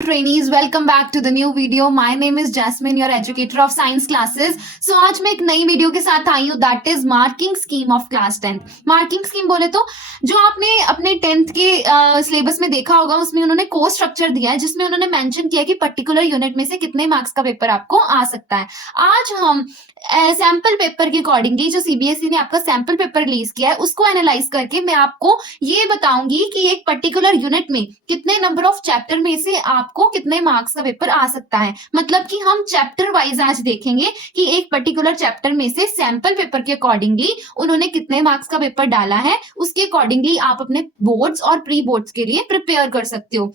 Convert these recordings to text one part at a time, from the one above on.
Trainees, welcome back to the new video. My name is Jasmine, your educator of science classes. So आज मैं एक नई video के साथ आई हूँ, that is marking scheme of class 10th. Marking scheme बोले तो जो आपने अपने 10th के सिलेबस में देखा होगा, उसमें उन्होंने कोर्स स्ट्रक्चर दिया है जिसमें उन्होंने मेंशन किया कि पर्टिकुलर यूनिट में से कितने मार्क्स का पेपर आपको आ सकता है. आज हम सैंपल पेपर के अकॉर्डिंगली जो सीबीएसई ने आपका सैंपल पेपर रिलीज किया है उसको एनालाइज करके मैं आपको ये बताऊंगी कि एक पर्टिकुलर यूनिट में कितने नंबर ऑफ चैप्टर में से आपको कितने मार्क्स का पेपर आ सकता है. मतलब कि हम चैप्टर वाइज आज देखेंगे कि एक पर्टिकुलर चैप्टर में से सैंपल पेपर के अकॉर्डिंगली उन्होंने कितने मार्क्स का पेपर डाला है, उसके अकॉर्डिंगली आप अपने बोर्ड्स और प्री बोर्ड्स के लिए प्रिपेयर कर सकते हो.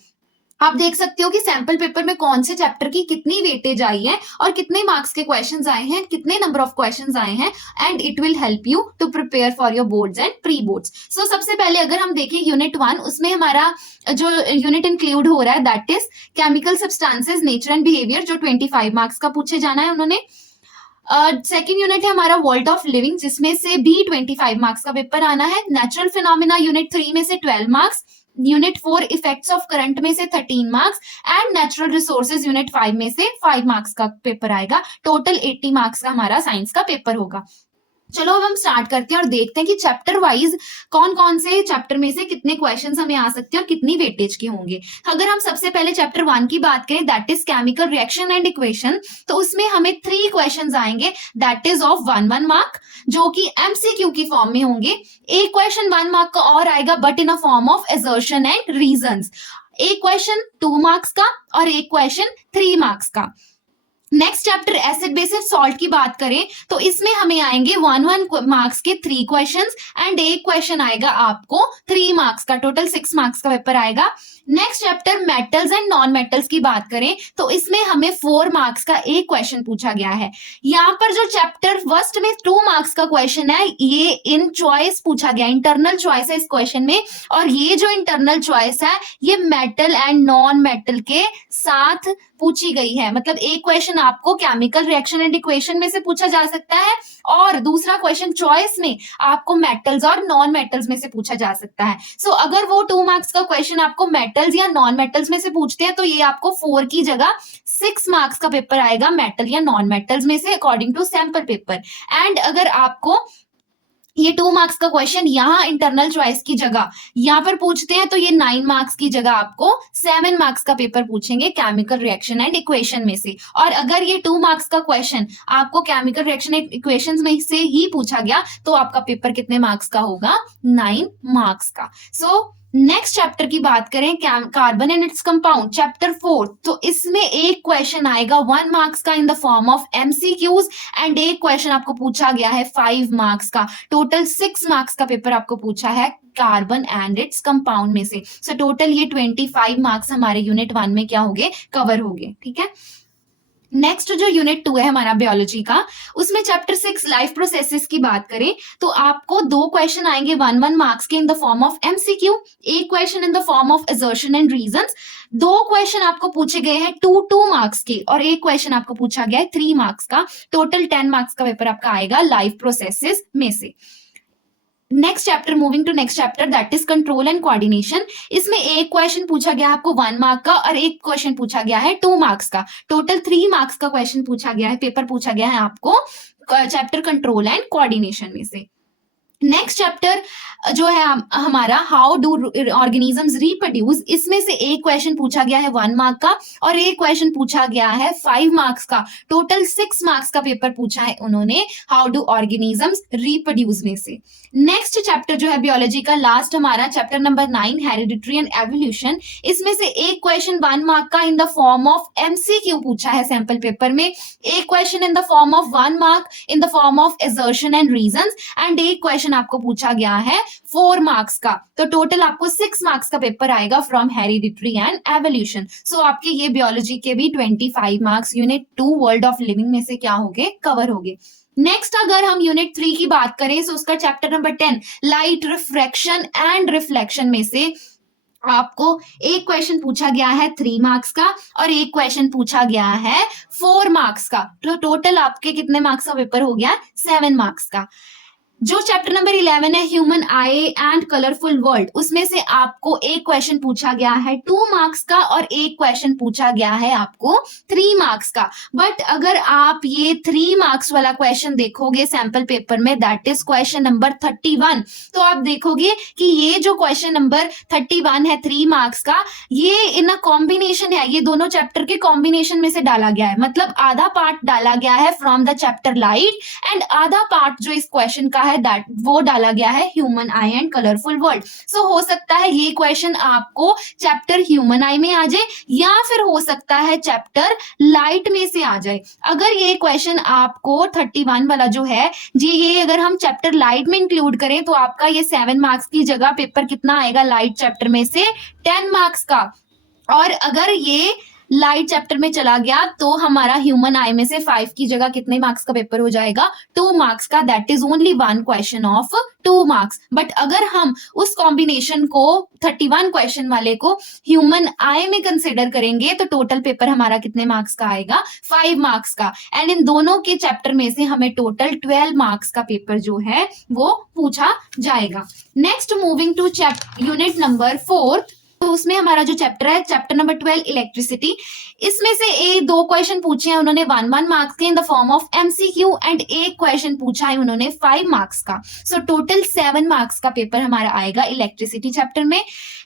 आप देख सकते हो कि सैंपल पेपर में कौन से चैप्टर की कितनी वेटेज आई है और कितने मार्क्स के क्वेश्चंस आए हैं, कितने नंबर ऑफ क्वेश्चंस आए हैं, and it will help you to prepare for your boards and pre boards. So सबसे पहले अगर हम देखें यूनिट 1, उसमें हमारा जो यूनिट इंक्लूड हो रहा है that is chemical substances, nature and behaviour, जो 25 मार्क्स का पूछे जाना है उन्होंने. सेकेंड यूनिट है हमारा वर्ल्ड ऑफ लिविंग, जिसमें से भी 25 मार्क्स का पेपर आना है. नेचुरल फिनोमिना यूनिट 3 में से 12 marks, unit 4 effects of current में से 13 marks and natural resources unit 5 में से 5 मार्क्स का पेपर आएगा. टोटल 80 मार्क्स का हमारा साइंस का पेपर होगा. चलो अब हम स्टार्ट करते हैं और देखते हैं कि चैप्टर वाइज कौन कौन से चैप्टर में से कितने क्वेश्चंस हमें आ सकते हैं और कितनी वेटेज के होंगे. अगर हम सबसे पहले चैप्टर 1 की बात करें that is chemical reaction and equation, तो उसमें हमें 3 क्वेश्चंस आएंगे दैट इज ऑफ 1 मार्क, जो कि एमसीक्यू की फॉर्म में होंगे. एक क्वेश्चन 1 मार्क का और आएगा but in a form of assertion and reasons. एक क्वेश्चन 2 मार्क्स का और एक क्वेश्चन 3 मार्क्स का. Next chapter acid basis salt की बात करें तो इसमें हमें आएंगे 1 मार्क्स के 3 क्वेश्चंस एंड एक क्वेश्चन आएगा आपको 3 मार्क्स का. टोटल 6 मार्क्स का पेपर आएगा. Next chapter metals and non metals की बात करें तो इसमें हमें 4 मार्क्स का एक क्वेश्चन पूछा गया है. यहाँ पर जो चैप्टर फर्स्ट में 2 मार्क्स का क्वेश्चन है ये इन चॉइस पूछा गया, इंटरनल चॉइस है इस क्वेश्चन में. और ये जो इंटरनल चॉइस है ये मेटल एंड नॉन मेटल के साथ पूछी गई है. मतलब एक क्वेश्चन आपको केमिकल रिएक्शन एंड इक्वेशन में से पूछा जा सकता है और दूसरा क्वेश्चन चॉइस में आपको मेटल्स और नॉन मेटल्स में से पूछा जा सकता है. सो अगर वो 2 मार्क्स का क्वेश्चन आपको मेटल्स या नॉन मेटल्स में से पूछते हैं तो ये आपको 4 की जगह 6 मार्क्स का पेपर आएगा मेटल या नॉन मेटल्स में से according to sample paper. And अगर आपको ये 2 मार्क्स का क्वेश्चन यहाँ इंटरनल चॉइस की जगह यहाँ पर पूछते हैं तो ये 9 मार्क्स की जगह आपको 7 मार्क्स का पेपर पूछेंगे केमिकल रिएक्शन एंड इक्वेशन में से. और अगर ये 2 मार्क्स का क्वेश्चन आपको केमिकल रिएक्शन एंड इक्वेशंस में से ही पूछा गया तो आपका पेपर कितने मार्क्स का होगा? 9 मार्क्स का. सो नेक्स्ट चैप्टर की बात करें carbon and its compound, chapter 4, तो इसमें एक क्वेश्चन आएगा 1 मार्क्स का इन the form of MCQs and एक क्वेश्चन आपको पूछा गया है 5 मार्क्स का. टोटल 6 मार्क्स का पेपर आपको पूछा है कार्बन एंड इट्स कंपाउंड में से. सो टोटल ये 25 मार्क्स हमारे यूनिट 1 में क्या होंगे? कवर होंगे. ठीक है. नेक्स्ट जो यूनिट 2 है हमारा बायोलॉजी का, उसमें चैप्टर 6 लाइफ प्रोसेसेस की बात करें तो आपको 2 क्वेश्चन आएंगे 1 मार्क्स के in the form of MCQ, एक question in the form of assertion and reasons. 2 question आपको पूछे गए हैं 2 मार्क्स के और एक क्वेश्चन आपको पूछा गया है 3 मार्क्स का. टोटल 10 मार्क्स का पेपर आपका आएगा लाइफ प्रोसेसेस में से. Next chapter, moving to next chapter that is control and coordination. इसमें एक क्वेश्चन पूछा गया आपको 1 मार्क का और एक क्वेश्चन पूछा गया है 2 मार्क्स का. टोटल 3 मार्क्स का क्वेश्चन पूछा गया है, पेपर पूछा गया है आपको चैप्टर कंट्रोल एंड कोऑर्डिनेशन में से. नेक्स्ट चैप्टर जो है हमारा हाउ डू ऑर्गेनिजम्स रिप्रोड्यूस, इसमें से एक क्वेश्चन पूछा गया है 1 मार्क का और एक क्वेश्चन पूछा गया है 5 मार्क्स का. टोटल 6 मार्क्स का पेपर पूछा है उन्होंने हाउ डू ऑर्गेनिजम्स रिप्रोड्यूस में से. नेक्स्ट चैप्टर जो है बायोलॉजी का लास्ट हमारा chapter number 9 hereditary and evolution. इसमें से एक क्वेश्चन 1 मार्क का इन द फॉर्म ऑफ एमसीक्यू पूछा है सैंपल पेपर में, एक question in the form of 1 mark in the form of assertion and reasons and एक क्वेश्चन आपको पूछा गया है 4 मार्क्स का. तो टोटल आपको 6 मार्क्स का पेपर आएगा फ्रॉम हेरिडिटरी एंड एवोल्यूशन. सो आपके ये बायोलॉजी के भी 25 marks unit 2 world of living में से क्या होंगे? कवर होंगे. नेक्स्ट अगर हम यूनिट 3 की बात करें तो उसका chapter number 10 light refraction and reflection में से आपको एक क्वेश्चन पूछा गया है 3 मार्क्स का और एक क्वेश्चन पूछा गया है 4 मार्क्स का. तो टोटल आपके कितने मार्क्स का पेपर हो गया? 7 मार्क्स का. जो चैप्टर नंबर 11 है human eye and colourful world, उसमें से आपको एक क्वेश्चन पूछा गया है 2 मार्क्स का और एक क्वेश्चन पूछा गया है आपको 3 मार्क्स का। बट अगर आप ये 3 मार्क्स वाला क्वेश्चन देखोगे सैंपल पेपर में, दैट इज क्वेश्चन नंबर 31, तो आप देखोगे कि ये जो क्वेश्चन नंबर 31 है 3 मार्क्स का, ये इन अ कॉम्बिनेशन है, ये दोनों चैप्टर के कॉम्बिनेशन में से डाला गया है। मतलब आधा पार्ट डाला गया है from the chapter light and आधा पार्ट जो इस क्वेश्चन का है दैट वो डाला गया है human eye and colourful world. So हो सकता है ये क्वेश्चन आपको चैप्टर ह्यूमन आई में आ जाए या फिर हो सकता है चैप्टर लाइट में से आ जाए। अगर ये क्वेश्चन आपको 31 वाला जो है जी, ये अगर हम चैप्टर लाइट में इंक्लूड करें तो आपका ये 7 मार्क्स की जगह पेपर कितना आएगा लाइट चैप्टर में से 10 मार्क्स का। और अगर ये लाइट चैप्टर में चला गया तो हमारा ह्यूमन आई में से 5 की जगह कितने मार्क्स का पेपर हो जाएगा 2 मार्क्स का। That is only 1 question of 2 marks. But अगर हम उस कॉम्बिनेशन को 31 क्वेश्चन वाले को ह्यूमन आई में कंसिडर करेंगे तो टोटल पेपर हमारा कितने मार्क्स का आएगा 5 मार्क्स का। एंड इन दोनों के चैप्टर में से हमें टोटल 12 मार्क्स का पेपर जो है वो पूछा जाएगा। Next moving to unit number 4, तो उसमें हमारा जो चैप्टर है चैप्टर नंबर 12 इलेक्ट्रिसिटी, इसमें से एक 2 क्वेश्चन पूछे हैं उन्होंने 1 मार्क्स के in the form of MCQ and एक क्वेश्चन पूछा है उन्होंने 5 मार्क्स का। सो टोटल 7 मार्क्स का पेपर हमारा आएगा इलेक्ट्रिसिटी चैप्टर में।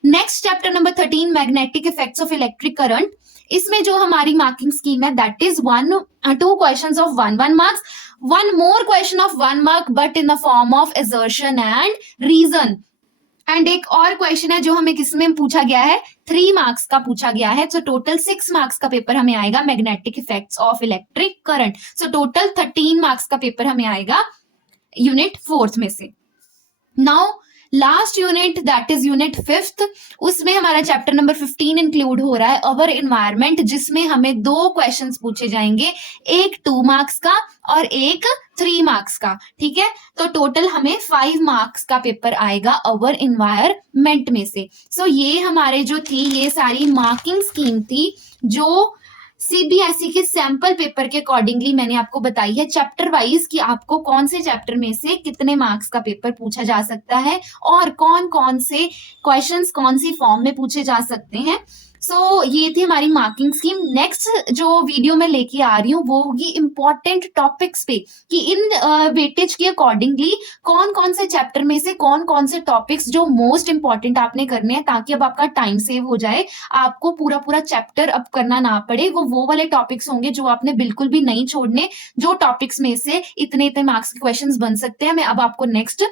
Next chapter number 13 magnetic effects of electric current, इसमें जो हमारी मार्किंग स्कीम है that is 2 questions of 1 marks, 1 more question of 1 mark but in the form of assertion and reason. And एक और question है जो हमें किसमें पूछा गया है 3 मार्क्स का पूछा गया है। सो टोटल 6 मार्क्स का पेपर हमें आएगा magnetic effects of electric current. So total 13 marks का पेपर हमें आएगा यूनिट 4 में से। Now last unit that is unit 5th, उसमें हमारा चैप्टर नंबर 15 इंक्लूड हो रहा है अवर एनवायरमेंट, जिसमें हमें 2 क्वेश्चंस पूछे जाएंगे, एक 2 मार्क्स का और एक 3 मार्क्स का। ठीक है, तो टोटल हमें 5 मार्क्स का पेपर आएगा अवर एनवायरमेंट में से। सो ये हमारे जो थी ये सारी मार्किंग स्कीम थी जो सीबीएसई के सैंपल पेपर के अकॉर्डिंगली मैंने आपको बताई है चैप्टर वाइज कि आपको कौन से चैप्टर में से कितने मार्क्स का पेपर पूछा जा सकता है और कौन कौन से क्वेश्चंस कौन सी फॉर्म में पूछे जा सकते हैं। सो ये थी हमारी मार्किंग स्कीम। नेक्स्ट जो वीडियो मैं लेके आ रही हूँ वो होगी इंपॉर्टेंट टॉपिक्स पे कि इन वेटेज के अकॉर्डिंगली कौन कौन से चैप्टर में से कौन कौन से टॉपिक्स जो मोस्ट इंपॉर्टेंट आपने करने हैं, ताकि अब आपका टाइम सेव हो जाए, आपको पूरा पूरा चैप्टर अब करना ना पड़े। वो वाले टॉपिक्स होंगे जो आपने बिल्कुल भी नहीं छोड़ने, जो टॉपिक्स में से इतने इतने मार्क्स के क्वेश्चंस बन सकते हैं। मैं अब आपको नेक्स्ट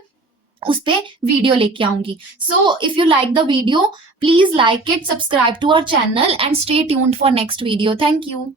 उस पे वीडियो लेके आऊंगी। So if you like the video please like it, subscribe to our channel and stay tuned for next video. Thank you.